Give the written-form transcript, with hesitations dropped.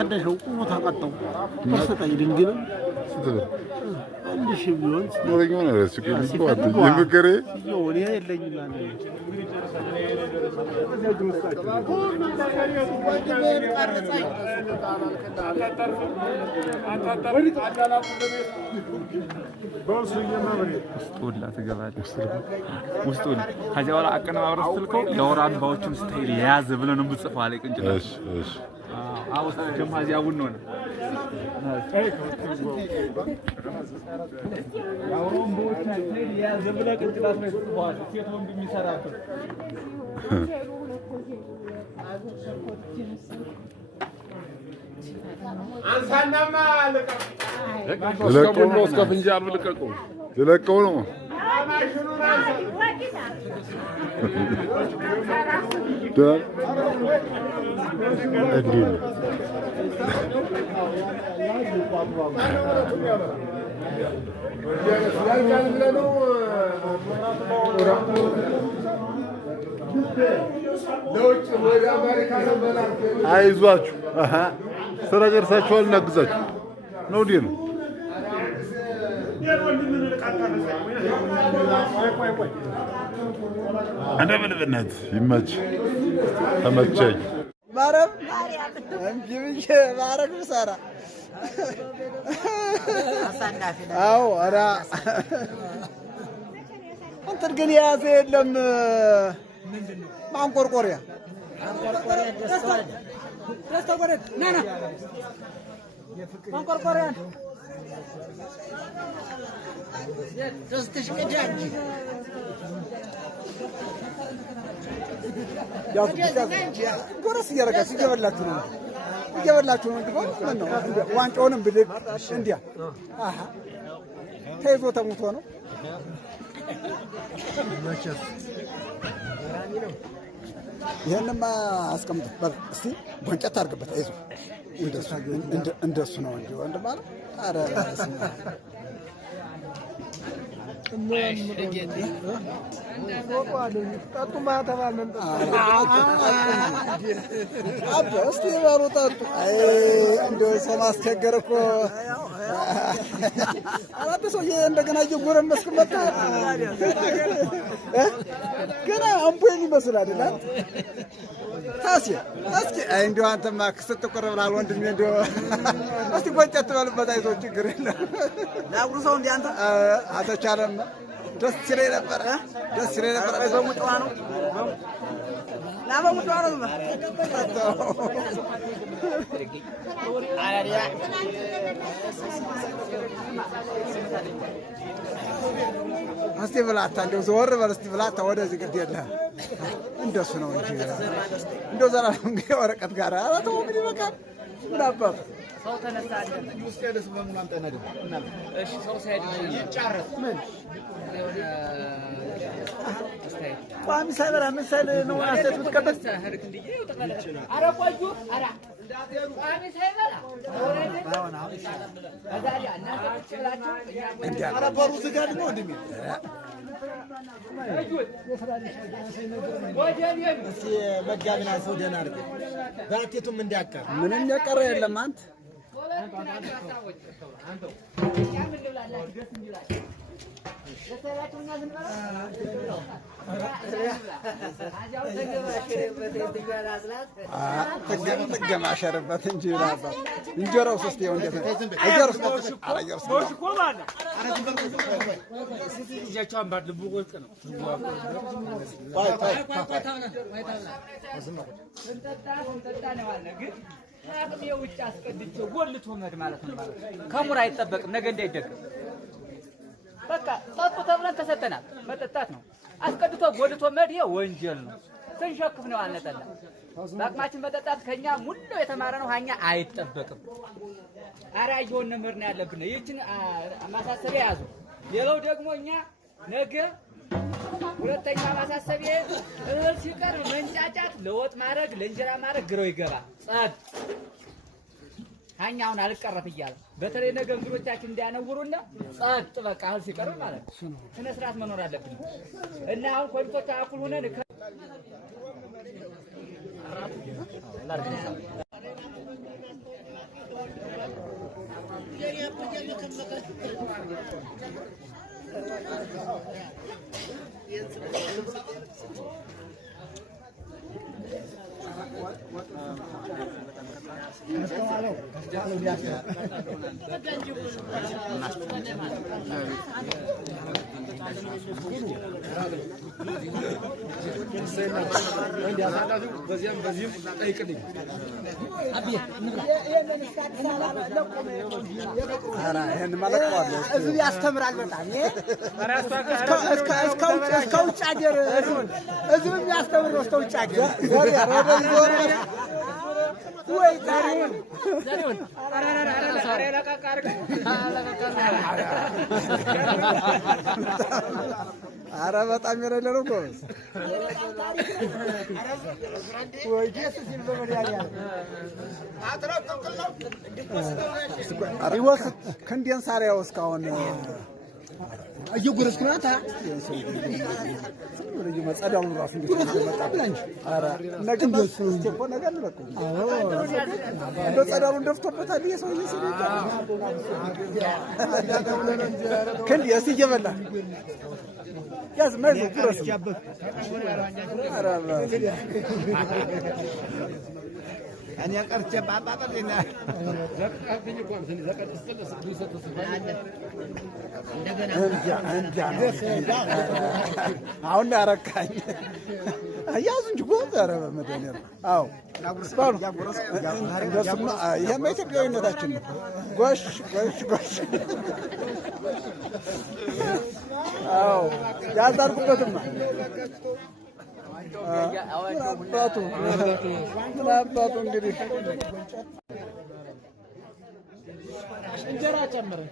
هذا شو قوة قطو بس تايدنجل عندي شيء بيون نوريكم أنا سكين بوات يمكري يوني هاي اللي يجينا مستول لا تقبل مستول هذا ولا أكنا ما برستلكو يوران باوتشم ستيل يا زبلنا نبصف عليك أنت إيش عاوز كم هذه أقولون يوران باوتشم ستيل يا زبلنا كنت لازم يسوى كيفهم بمساراتهم أنسانا مالك لكم نوسك فنجان بلككم لكم ده الدين አይዟችሁ ስራ ጨርሳችኋል እናግዛችሁ ነው ዲኑ أنا بنت يمج تمجج مارم أمجيبش مارك بسارة أو أنا أنت القنية زين لم مع قرقوريا دستو قرد نانا مع قرقوريا دستش كجاج يا قرص يا رجال يجبرلاتو እንደሆነ ምን ነው ዋንጫውንም ብልክ እንዲያ አሃ ተይዞ ተሙቶ ነው ማቸስ ይሄንማ አስቀምጥ በል እስቲ ወንጨት አድርግበት አይዞ እንደሱ ነው እንጂ ወንድም ማለት አረ እስቲ በሩ ጠጡ እንደው ሰው ማስቸገር እኮ አራት ሰው እንደገና እየጎረመስክ መጣ ገና አምፖኝ ይመስላል አይደል ታሲ እስኪ እንደው አንተማ ክስት ተቆረብናል ወንድሜ እንደው እስቲ ጎንጨት በልበት አይዞህ ችግር የለም ላጉርሰው እንዴ አንተ አተቻለም ደስ ይለኝ ነበር በሙጫዋ ነው በሙጫዋ ነው አሪያ እስቲ ብላታ እንደው ዘወር በል እስቲ ብላታ ወደዚህ ግድ የለህም እንደሱ ነው እንጂ እንደው ዘራ እንግዲህ ወረቀት ጋር አራተው ምን ይበቃል ምን አባቱ ሰው ተነሳለ ውስጥ ያለስ በምን አንተነደ እሺ ሰው ሳይድ ይጫረስ ምን ቋሚ ሳይበራ ምሳሌ ነው አስተት ብትቀበል ሀርክ እንዴ ተቀበል አረ ቆዩ አረ ቋሚ ሳይበራ አሁን አዛሊ እናታችላችሁ እንዴ አረ በሩ ዝጋድ ነው እንደሚ እስቲ መጋቢና ሰው ደህና አድርግ ባቴቱም እንዲያቀር ምንም ያቀረ የለም አንተ ተገማሸርበት እንጂ ራባ እንጀራው ሶስት ይው እንደ አጀር ሶስት አራየር ሶስት ቆማና ሲቲ ልጃቸው አንባር ልቡ ወርቅ ነው እንጠጣ ነው አለ ግን አቅም የውጭ አስቀድቼ ጎልቶ መድ ማለት ነው ማለት ከሙራ አይጠበቅም ነገ እንዳይደገም በቃ ጠጡ ተብለን ተሰጠናል መጠጣት ነው አስቀድቶ ጎልቶ መድ ይሄ ወንጀል ነው ተንሸክፍ ነው አልነጠላ ባቅማችን መጠጣት ከኛ ሙሉ የተማረ ነው ሀኛ አይጠበቅም አራየውን ነምር ነው ያለብን ይችን ማሳሰቢያ ያዙ ሌላው ደግሞ እኛ ነገ ሁለተኛ ማሳሰቢያ እህል ሲቀር መንጫጫት ለወጥ ማረግ ለእንጀራ ማረግ ግረው ይገባ ጻድ ሀኛውን አልቀረፍ ይያል በተለይ ነገ እንግዶቻችን እንዲያነውሩና ጻድ በቃ እህል ሲቀር ማለት ስነ ስርዓት መኖር አለብን እና አሁን ኮሚቴዎች አኩል ሆነን እዚህ ያስተምራል በጣም እስከ ውጭ ሀገር እዚህ የሚያስተምር ነው። እስከ ውጭ ሀገር ወይ ዛሬውን ኧረ በጣም የሌለ ነው እኮ ወይ ኢየሱስ ይወስድ ክንዴን ሳሪያው እስካሁን እየጎረስኩ ናታ ጸዳው ራሱ ጸዳሉን ደፍቶበታል የሰውዬ ክንድ እስኪ እየበላ ያዝ መርዝ ጉረስ እኔ ቀርቼ ባባበልና አሁን ያረካኝ ያዙ እንጂ ጎበዝ። ኧረ በመድኃኒዓለም አዎ ይሄማ ኢትዮጵያዊነታችን ነው። ጎሽ ጎሽ ጎሽ አዎ ያዝ አድርጉበትማ ምን አባቱ እንግዲህ እንጀራ ጨምረን